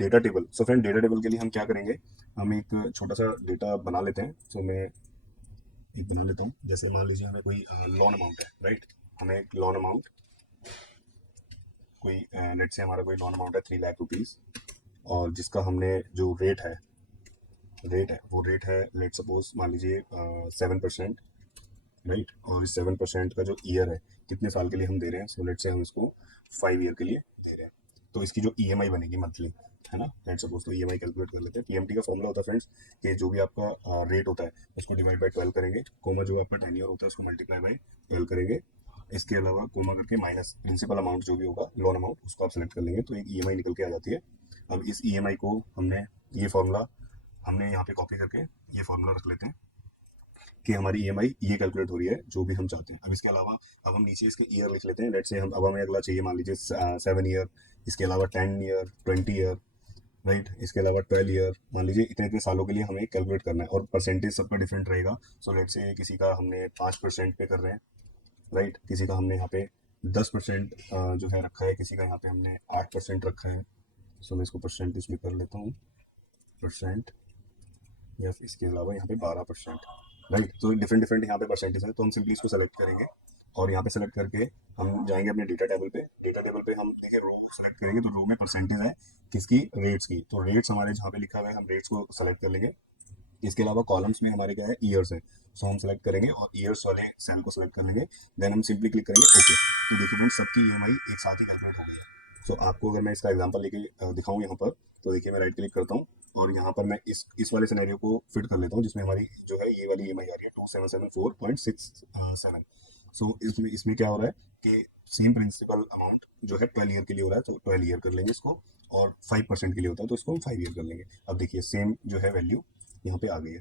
Data table. So friend data table के लिए हम क्या करेंगे, हम एक छोटा सा डेटा बना लेते हैं। सो मैं एक बना लेता हूँ। जैसे मान लीजिए हमें कोई लोन अमाउंट है, राइट। हमें एक लोन अमाउंट कोई लेट से हमारा कोई लोन अमाउंट है 3 लाख रुपीज़, और जिसका हमने जो रेट है वो रेट है लेट सपोज मान लीजिए 7%, राइट। और इस 7% का जो ईयर है, कितने साल के लिए हम दे रहे हैं, सो लेट से हम इसको 5 ईयर के लिए दे रहे हैं। तो इसकी जो ईएमआई बनेगी मंथली, है ना, लेट सपोज, तो ईएमआई कैलकुलेट कर लेते हैं। पीएमटी का फॉर्मूला होता है फ्रेंड्स कि जो भी आपका रेट होता है उसको डिवाइड बाय 12 करेंगे, कोमा जो आपका टेन्योर होता है उसको मल्टीप्लाई बाय 12 करेंगे। इसके अलावा कोमा करके माइनस प्रिंसिपल अमाउंट जो भी होगा, लोन अमाउंट, उसको आप सेलेक्ट कर लेंगे तो एक ईएमआई निकल के आ जाती है। अब इस ईएमआई को हमने, ये फॉर्मूला हमने यहाँ पे कॉपी करके ये फॉर्मूला रख लेते हैं कि हमारी ईएमआई ये कैलकुलेट हो रही है जो भी हम चाहते हैं। अब इसके अलावा अब हम नीचे इसके ईयर लिख लेते हैं। लेट से हम, अब हमें अगला चाहिए मान लीजिए 7 ईयर, इसके अलावा 10 ईयर, 20 ईयर, राइट। इसके अलावा 12 ईयर, मान लीजिए इतने इतने सालों के लिए हमें कैलकुलेट करना है, और परसेंटेज सबका डिफरेंट रहेगा। सो लेट से किसी का हमने 5% पे कर रहे हैं, राइट। किसी का हमने यहाँ पे 10% जो है रखा है, किसी का यहाँ पे हमने 8% रखा है। सो मैं इसको परसेंटेज में कर लेता हूँ, परसेंट, या इसके अलावा यहाँ पे 12%, राइट। तो डिफरेंट डिफरेंट यहाँ पे परसेंटेज है, तो हम सिंपली इसको सेलेक्ट करेंगे और यहाँ पे सेलेक्ट करके हम जाएंगे अपने डेटा टेबल पे। डेटा टेबल पे हम देखिए रो सेलेक्ट करेंगे, तो रो में परसेंटेज है किसकी, रेट्स की। तो रेट्स हमारे जहाँ पे लिखा हुआ है हम रेट्स को सेलेक्ट कर लेंगे। इसके अलावा कॉलम्स में हमारे क्या है, ईयर्स है। सो हम सेलेक्ट करेंगे और ईयर्स वाले सेल को सेलेक्ट कर लेंगे। देन हम सिंपली क्लिक करेंगे ओके। तो देखिए फ्रेंड्स, सबकी ईएमआई एक साथ ही कैलकुलेट हो गई है। सो आपको अगर मैं इसका एग्जांपल लेके दिखाऊं यहाँ पर, तो देखिए मैं राइट क्लिक करता हूँ और यहाँ पर मैं इस वाले सिनेरियो को फिट कर लेता हूँ जिसमें हमारी जो है ये वाली ईएमआई आ रही है 2774.67। सो इसमें इसमें क्या हो रहा है कि सेम प्रिंसिपल अमाउंट जो है 12 ईयर के लिए हो रहा है, तो 12 ईयर कर लेंगे इसको। और 5% के लिए होता है तो इसको हम 5 ईयर कर लेंगे। अब देखिए सेम जो है वैल्यू यहाँ पे आ गई है।